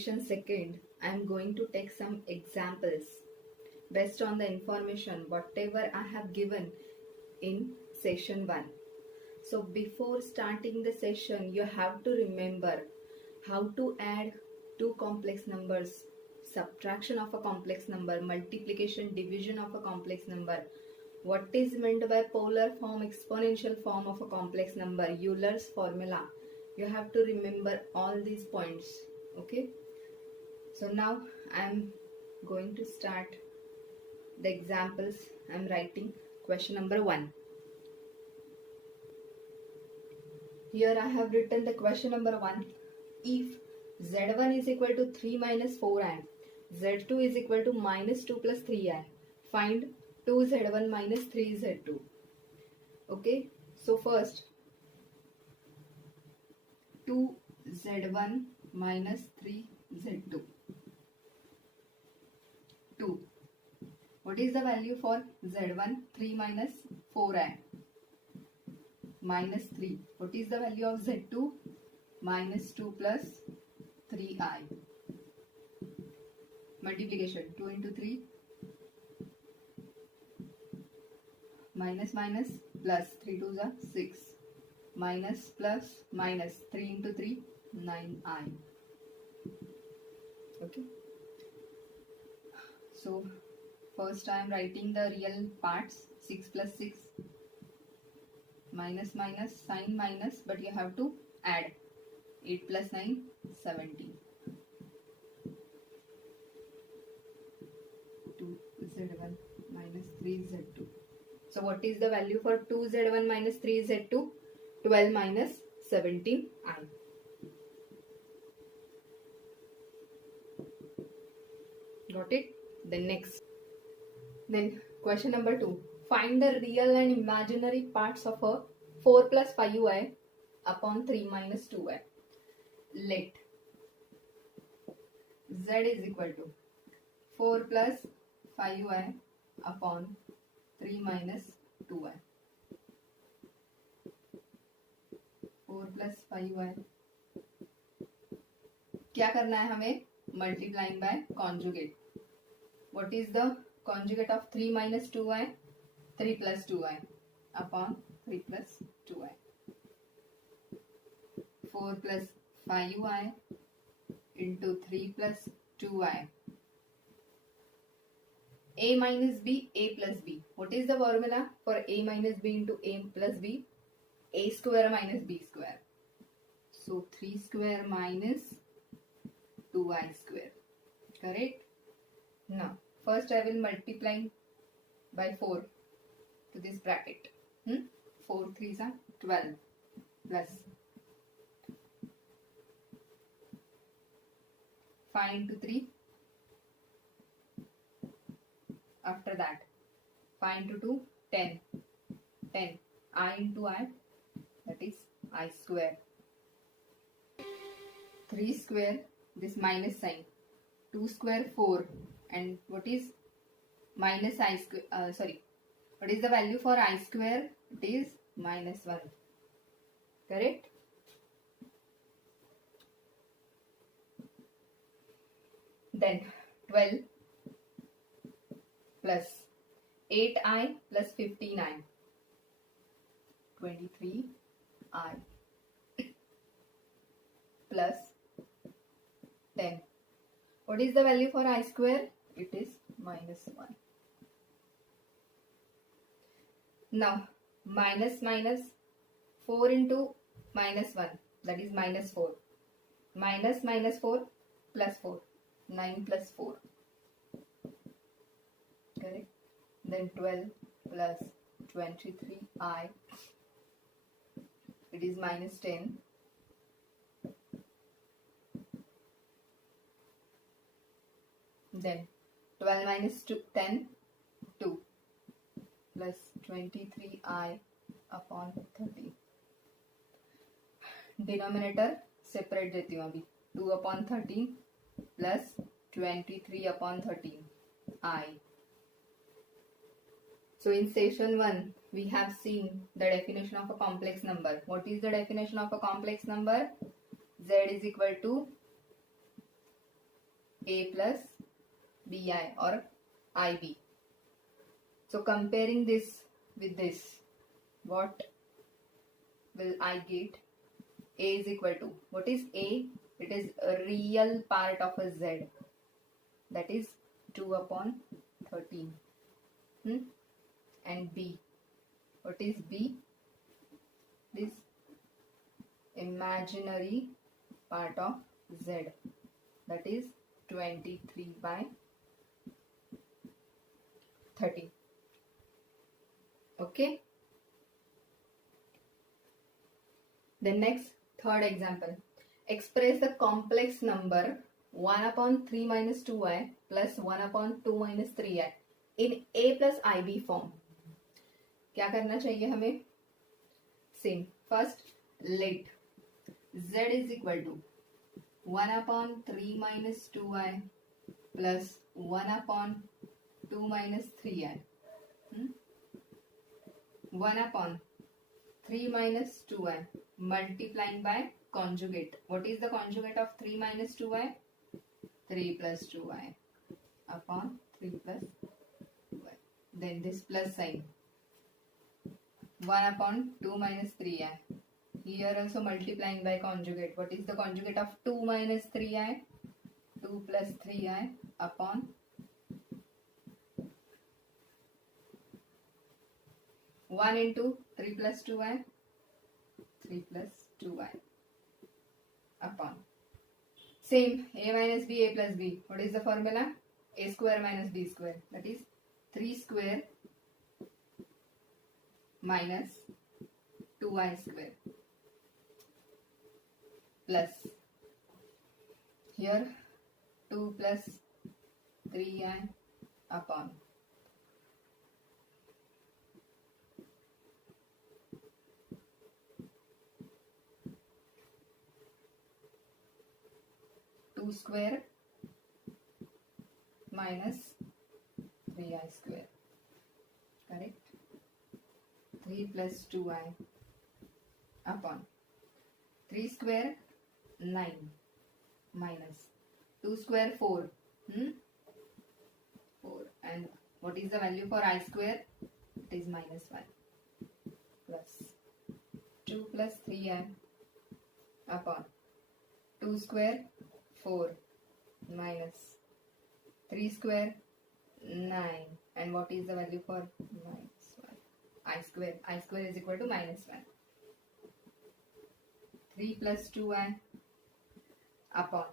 session second, I am going to take some examples based on the information whatever I have given in session 1. So before starting the session, you have to remember how to add two complex numbers, subtraction of a complex number, multiplication, division of a complex number. What is meant by polar form, exponential form of a complex number, Euler's formula. You have to remember all these points. Okay. So now I am going to start the examples. I am writing question number 1. Here I have written the question number 1. If z1 is equal to 3 minus 4i, z2 is equal to minus 2 plus 3i, find 2z1 minus 3z2. Okay, so first 2z1 minus 3z2. 2. What is the value for z1? 3 minus 4i. Minus 3. What is the value of z2? Minus 2 plus 3i. Multiplication. 2 into 3. Minus minus plus 3 2s are 6. Minus plus minus 3 into 3. 9i. Okay. So first I am writing the real parts. 6 plus 6. Minus minus, sign minus, but you have to add. 8 plus 9, 17. 2z1 minus 3z2. So what is the value for 2z1 minus 3z2? 12 minus 17i. Got it? Then next. Then question number 2. Find the real and imaginary parts of a 4 plus 5y upon 3 minus 2y. Let z is equal to 4 plus 5y upon 3 minus 2y. 4 plus 5y. क्या करना है हमें? Multiplying by conjugate. What is the conjugate of 3 minus 2y? 3 plus 2y upon 3 plus 2y. 4 plus 5y into 3 plus 2y. A minus b, a plus b. What is the formula for a minus b into a plus b? A square minus b square. So 3 square minus 2y square. Correct? Now, first I will multiply by 4 to this bracket. 4 3s are 12 plus 5 into 3. After that 5 into 2, 10. 10. I into I, that is I square. 3 square, this minus sign. 2 square 4. And what is minus I square? What is the value for I square? It is minus 1. Correct? Then 12 plus 8i plus 15i. 23i plus 10. What is the value for I square? It is minus 1. Now, minus minus 4 into minus 1, that is minus 4. Minus minus 4 plus 4. 9 plus 4. Correct? Then 12 plus 23i. It is minus 10. Then 12 minus 10, 2 plus 23i upon 30. Denominator separate देती हूँ अभी. 2 upon 13 plus 23 upon 13 I. So in session 1 we have seen the definition of a complex number. What is the definition of a complex number? Z is equal to a plus bi or ib. So comparing this with this, what will I get? A is equal to, what is A? It is a real part of a z, that is 2 upon 13. And B, what is B? It is imaginary part of z, that is 23 by 30. Okay. The next, third example. Express the complex number 1 upon 3 minus 2i plus 1 upon 2 minus 3i in a plus ib form. क्या करना चाहिए हमें? Same. First, let z is equal to 1 upon 3 minus 2i plus 1 upon 2 minus 3i. 1 upon 3 minus 2i multiplying by conjugate. What is the conjugate of 3 minus 2i? 3 plus 2i upon 3 plus 2i. Then this plus sign. 1 upon 2 minus 3i. Here also multiplying by conjugate. What is the conjugate of 2 minus 3i? 2 plus 3i upon 1 into 3 plus 2i, 3 plus 2i upon. Same, a minus b, a plus b. What is the formula? A square minus b square. That is 3 square minus 2i square. Plus, here 2 plus 3i upon 2 square minus 3i square. Correct? 3 plus 2i upon 3 square 9 minus 2 square 4. 4. And what is the value for I square? It is minus 1 plus 2 plus 3i upon 2 square 4 minus 3 square 9. And what is the value for minus 1? I square. I square is equal to minus 1. 3 plus 2i upon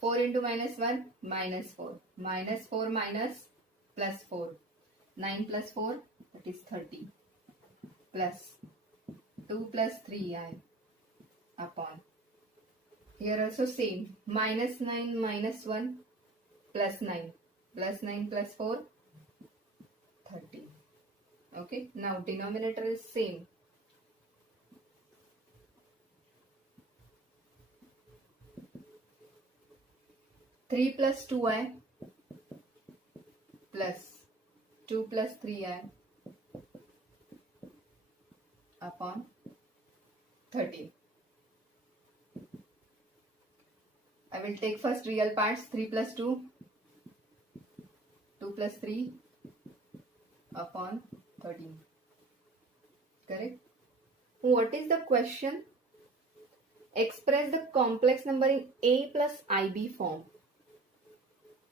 4 into minus 1, minus 4. Minus 4 minus plus 4. 9 plus 4, that is 30. Plus 2 plus 3i upon. Here also same. Minus 9 minus 1 plus 9. Plus 9 plus 4, 30. Okay. Now denominator is same. Three plus 2i plus 2 plus 3i upon 30. I will take first real parts. 3 plus 2, 2 plus 3 upon 13. Correct? What is the question? Express the complex number in a plus ib form.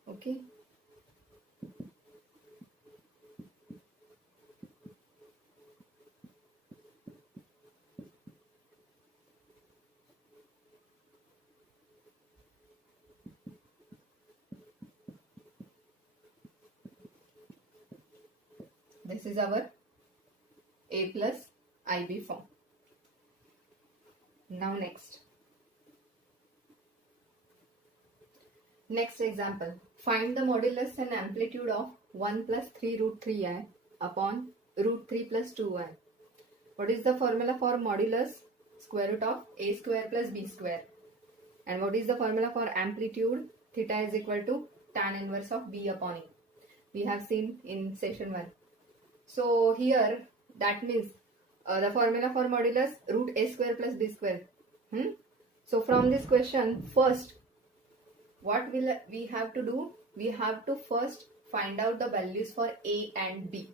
Okay. This is our a plus ib form. Now next example. Find the modulus and amplitude of 1 plus 3 root 3i upon root 3 plus 2i. What is the formula for modulus? Square root of a square plus b square. And what is the formula for amplitude? Theta is equal to tan inverse of b upon e. We have seen in session 1. So here that means the formula for modulus root a square plus b square. So from this question, first what will we have to do? We have to first find out the values for a and b.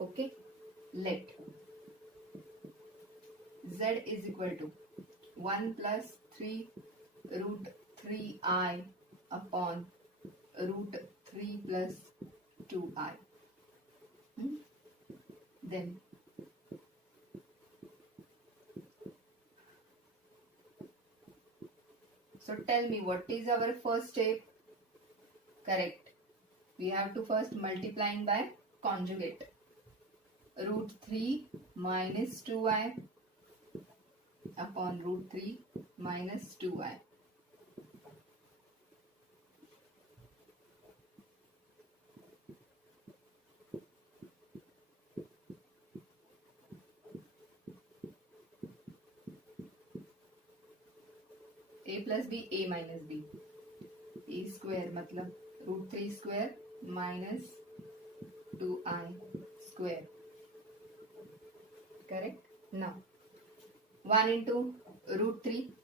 Okay, let z is equal to 1 plus 3 root 3i upon root 3 plus 2i. Then so tell me, what is our first step? Correct. We have to first multiplying by conjugate. Root 3 minus 2i upon root 3 minus 2i. A plus b, a minus b. A square मतलब root 3 square minus 2i square. Correct? Now 1 into root 3,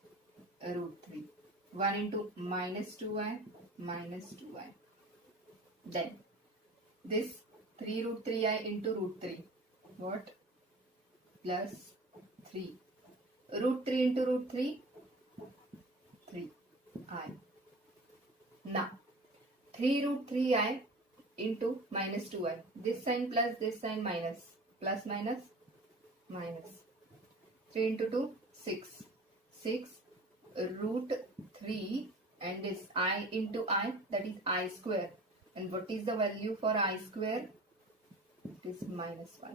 root 3. 1 into minus 2i, minus 2i. Then this 3 root 3i into root 3. What? Plus 3. Root 3 into root 3, 3i. Now 3 root 3i into minus 2i. This sign plus, this sign minus. Plus minus, minus. 3 into 2, 6. 6 root 3 and this I into I, that is I square. And what is the value for I square? It is minus 1.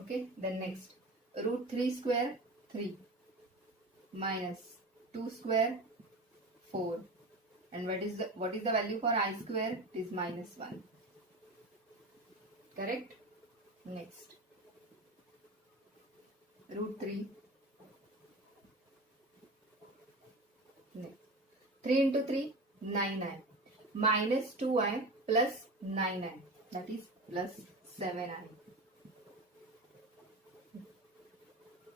Okay, then next. Root 3 square, 3. Minus 2 square, 4. And what is the value for I square? It is minus 1. Correct? Next. Root 3. Next. 3 into 3, 9i. Minus 2i plus 9i. That is plus 7i.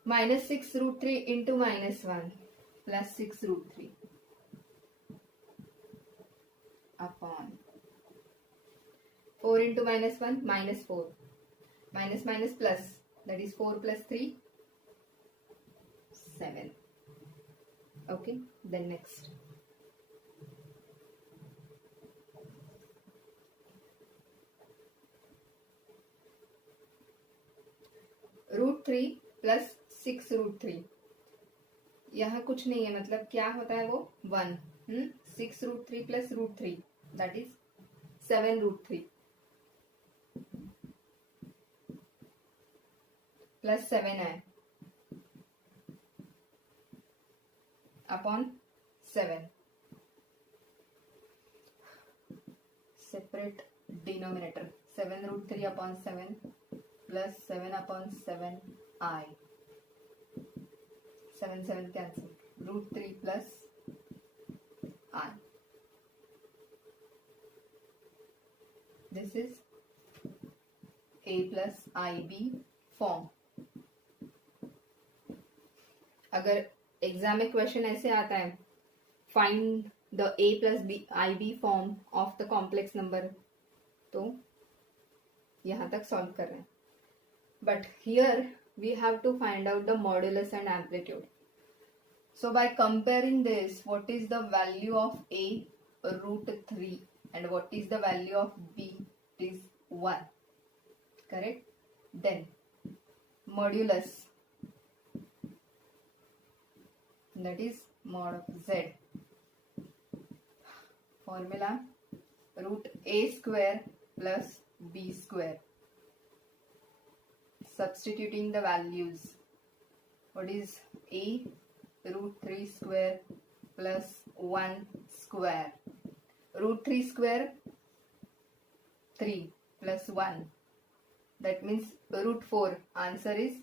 Minus 6 root 3 into minus 1. Plus 6 root 3. Upon 4 into minus 1, minus 4. Minus minus plus, that is 4 plus 3, 7. Okay, then next. Root 3 plus 6 root 3. यहाँ कुछ नहीं है, मतलब क्या होता है वो 1. 6 root 3 plus root 3, that is 7 root 3 plus 7i upon 7. Separate denominator. 7 root 3 upon 7 plus 7 upon 7i. 7 7 cancel. Root 3 plus I. This is A plus IB form. अगर एग्जाम में क्वेश्चन ऐसे आता है, find the A plus B IB form of the complex number, तो यहां तक solve कर रहे हैं. But here we have to find out the modulus and amplitude. So by comparing this, what is the value of A? Root 3. And what is the value of B? It is 1. Correct? Then modulus, that is mod of Z. Formula root A square plus B square. Substituting the values. What is A? Root 3 square plus 1 square. Root 3 square, 3 plus 1. That means root 4. Answer is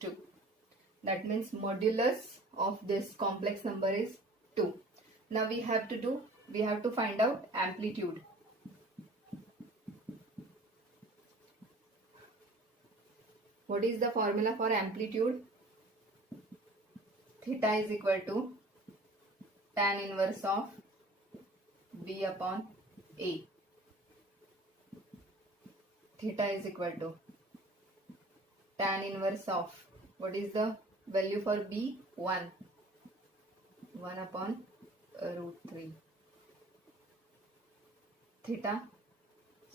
2. That means modulus of this complex number is 2. Now we have to find out amplitude. What is the formula for amplitude? Theta is equal to tan inverse of b upon a. Theta is equal to tan inverse of, what is the value for b? 1 upon root 3 theta.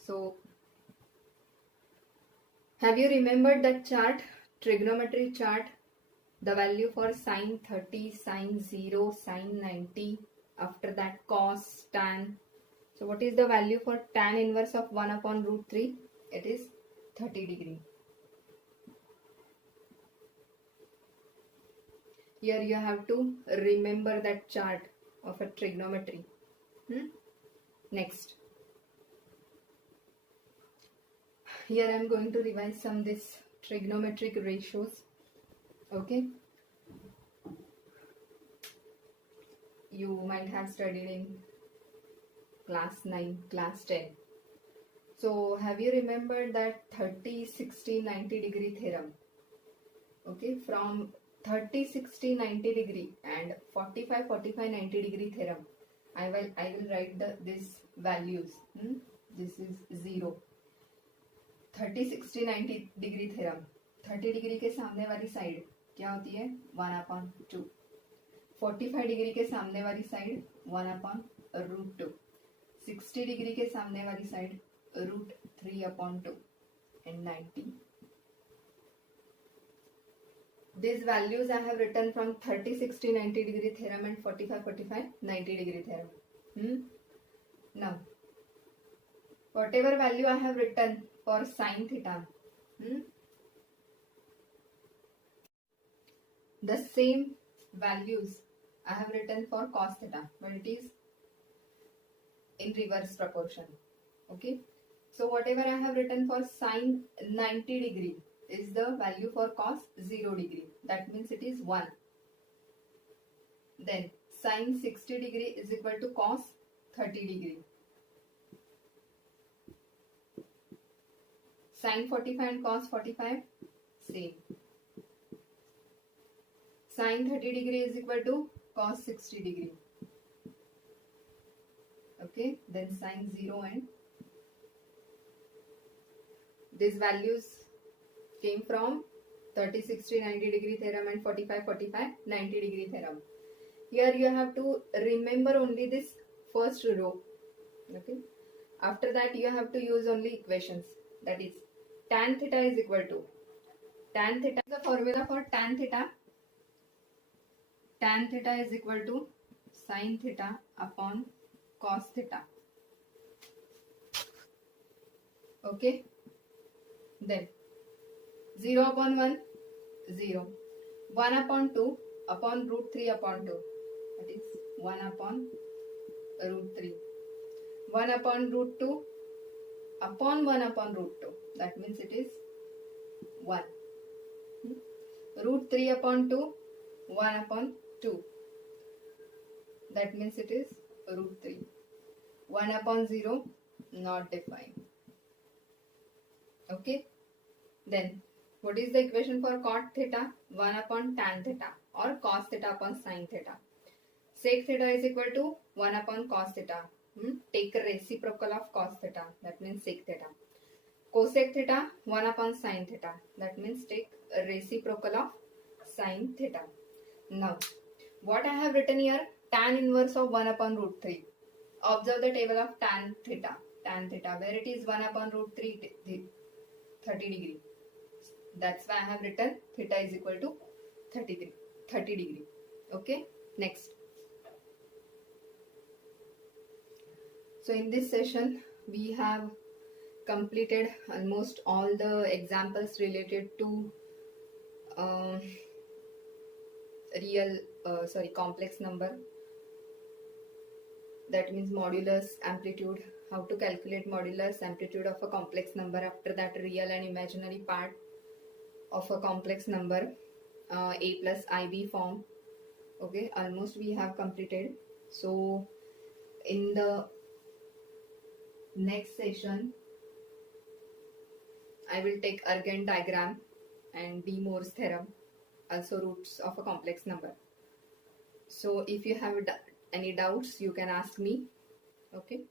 So have you remembered that chart, trigonometry chart, the value for sine 30, sine 0, sine 90, after that cos, tan. So what is the value for tan inverse of 1 upon root 3? It is 30 degree. Here you have to remember that chart of a trigonometry. Next. Here I am going to revise some this trigonometric ratios. Okay. You might have studied in class 9, class 10. So have you remembered that 30, 60, 90 degree theorem? Okay, from 30, 60, 90 degree and 45, 45, 90 degree theorem, I will write these values. This is 0. 30, 60, 90 degree theorem. 30 degree के सामने वाली side क्या होती है? 1/2. 45 degree के सामने वाली side 1/√2. 60 degree के सामने वाली side √3/2 and 90. These values I have written from 30, 60, 90 degree theorem and 45, 45, 90 degree theorem. Now, whatever value I have written for sine theta, the same values I have written for cos theta, but it is in reverse proportion. Okay. So whatever I have written for sine 90 degree is the value for cos 0 degree. That means it is 1. Then sine 60 degree is equal to cos 30 degree. Sine 45 and cos 45, same. Sine 30 degree is equal to cos 60 degree. Okay, then sine 0 and these values came from 30, 60, 90 degree theorem and 45, 45, 90 degree theorem. Here you have to remember only this first row. Okay. After that you have to use only equations. That is tan theta is equal to, tan theta, the formula for tan theta. Tan theta is equal to sine theta upon cos theta. Okay. Then 0/1, 0. 1/2 upon √3/2. That is 1/√3. 1/√2 upon 1/√2. That means it is 1. √3/2, 1/2. That means it is √3. 1/0, not defined. Okay. Then what is the equation for cot theta? 1/tan theta or cos theta upon sin theta. Sec theta is equal to 1/cos theta. Take a reciprocal of cos theta. That means sec theta. Cosec theta 1/sin theta. That means take a reciprocal of sin theta. Now, what I have written here? Tan inverse of 1/√3. Observe the table of tan theta. Tan theta, where it is 1/√3, 30 degree. That's why I have written theta is equal to 30 degree. Okay. Next. So in this session, we have completed almost all the examples related to complex number. That means modulus, amplitude, how to calculate modulus, amplitude of a complex number, after that real and imaginary part of a complex number, a plus ib form. Okay, almost we have completed. So in the next session, I will take Argand diagram and De Moivre's theorem, also roots of a complex number. So if you have any doubts, you can ask me. Okay.